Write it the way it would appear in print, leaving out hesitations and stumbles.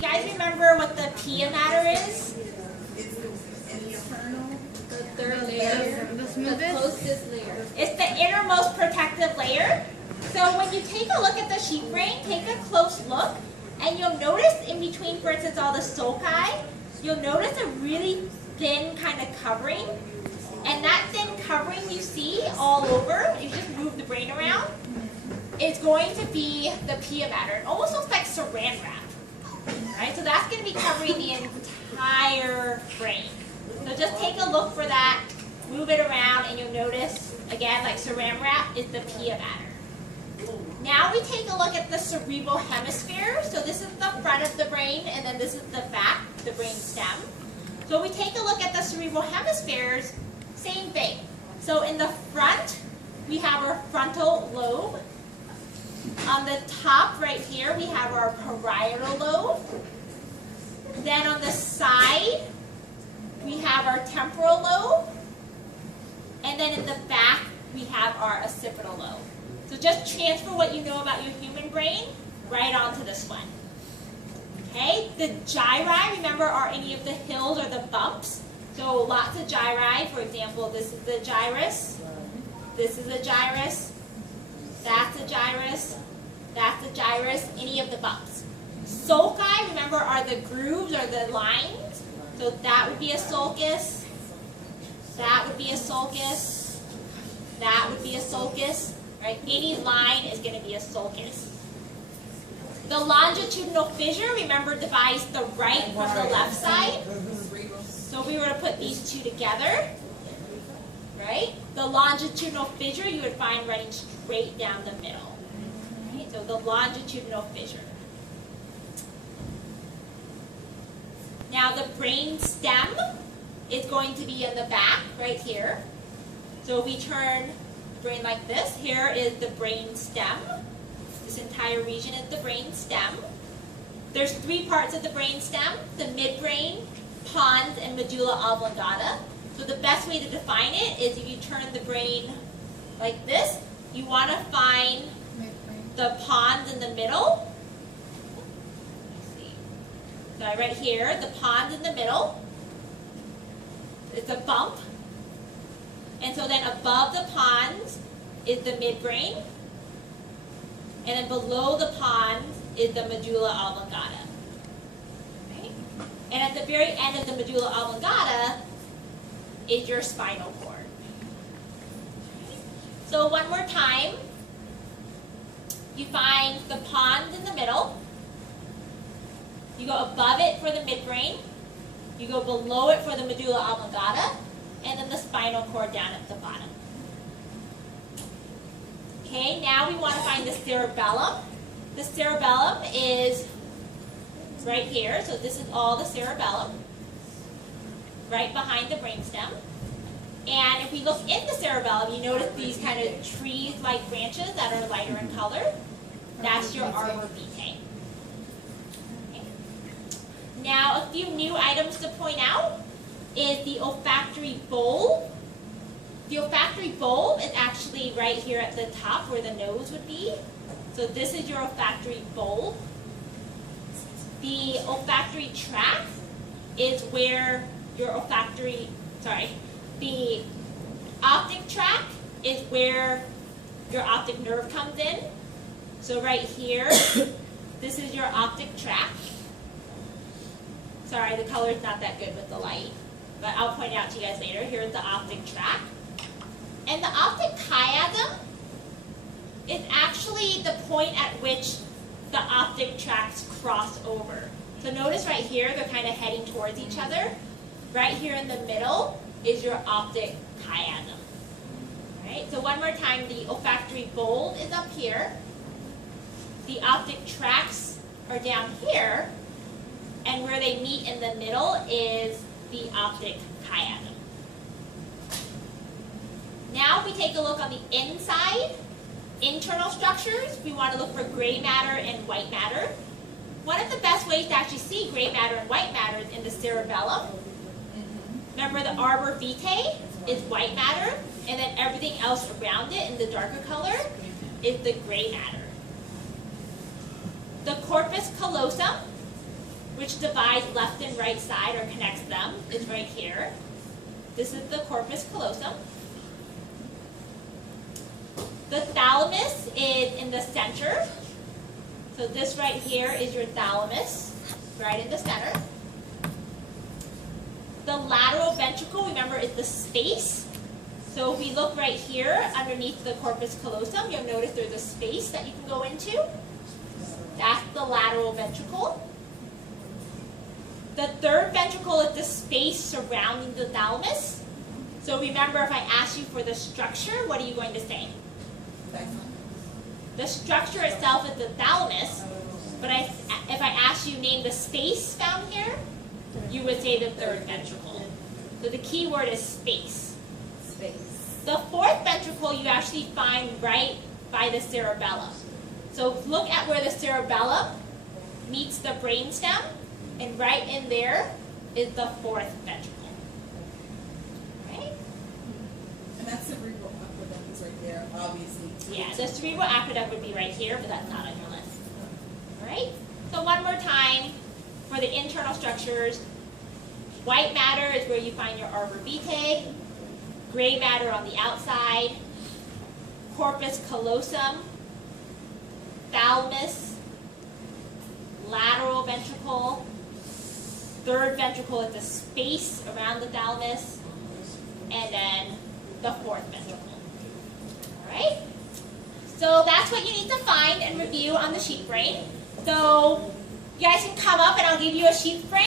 you guys remember what the pia mater is? The third layer, the closest layer. It's the innermost protective layer. So when you take a look at the sheep brain, take a close look, and you'll notice in between, for instance, all the sulci, you'll notice a really thin kind of covering. And that thin covering you see all over, you just move the brain around, is going to be the pia mater. It almost looks like saran wrap. Right? So that's going to be covering the entire brain. So just take a look for that, move it around, and you'll notice, again, like saran wrap is the pia mater. Now we take a look at the cerebral hemisphere. So this is the front of the brain, and then this is the back, the brain stem. So we take a look at the cerebral hemispheres, same thing. So in the front, we have our frontal lobe. On the top right here, we have our parietal lobe. Then on the side, we have our temporal lobe. And then in the back, we have our occipital lobe. So just transfer what you know about your human brain right onto this one. Okay, the gyri, remember, are any of the hills or the bumps. So lots of gyri. For example, this is the gyrus. This is a gyrus. That's a gyrus. That's a gyrus. Any of the bumps. Sulci, remember, are the grooves or the lines. So that would be a sulcus. That would be a sulcus. That would be a sulcus. Right? Any line is going to be a sulcus. The longitudinal fissure, remember, divides the right from the left side. So if we were to put these two together, right? The longitudinal fissure you would find running straight down the middle. Right? So the longitudinal fissure. Now the brain stem is going to be in the back, right here. So if we turn the brain like this, here is the brain stem. This entire region is the brain stem. There's three parts of the brain stem: the midbrain, pons, and medulla oblongata. So the best way to define it is if you turn the brain like this, you want to find the pons in the middle. Let me see. So right here, the pons in the middle. It's a bump. And so then above the pons is the midbrain. And then below the pons is the medulla oblongata. Okay? And at the very end of the medulla oblongata is your spinal cord. Okay? So one more time, you find the pons in the middle. You go above it for the midbrain. You go below it for the medulla oblongata. And then the spinal cord down at the bottom. Okay, now we want to find the cerebellum. The cerebellum is right here. So this is all the cerebellum, right behind the brainstem. And if we look in the cerebellum, you notice these kind of tree-like branches that are lighter in color. That's your arbor vitae. Okay. Now, a few new items to point out is the olfactory bulb. The olfactory bulb is actually right here at the top where the nose would be. So this is your olfactory bulb. The olfactory tract is where your the optic tract is where your optic nerve comes in. So right here, this is your optic tract. Sorry, the color's not that good with the light, but I'll point it out to you guys later. Here's the optic tract. And the optic chiasm is actually the point at which the optic tracts cross over. So notice right here, they're kind of heading towards each other. Right here in the middle is your optic chiasm. All right, so one more time, the olfactory bulb is up here. The optic tracts are down here. And where they meet in the middle is the optic chiasm. Now if we take a look on the inside, internal structures, we want to look for gray matter and white matter. One of the best ways to actually see gray matter and white matter is in the cerebellum. Remember, the arbor vitae is white matter, and then everything else around it in the darker color is the gray matter. The corpus callosum, which divides left and right side or connects them, is right here. This is the corpus callosum. The thalamus is in the center. So this right here is your thalamus, right in the center. The lateral ventricle, remember, is the space. So if we look right here underneath the corpus callosum, you'll notice there's a space that you can go into. That's the lateral ventricle. The third ventricle is the space surrounding the thalamus. So remember, if I ask you for the structure, what are you going to say? The structure itself is the thalamus, but if I ask you name the space found here, you would say the third ventricle. So the key word is space. The fourth ventricle you actually find right by the cerebellum. So look at where the cerebellum meets the brainstem, and right in there is the fourth ventricle. Right? And that's cerebral aqueduct is right there, obviously. Yeah, the cerebral aqueduct would be right here, but that's not on your list. All right? So one more time for the internal structures. White matter is where you find your arbor vitae. Gray matter on the outside. Corpus callosum. Thalamus. Lateral ventricle. Third ventricle is the space around the thalamus. And then the fourth ventricle. All right? So that's what you need to find and review on the sheep brain. So you guys can come up and I'll give you a sheep brain.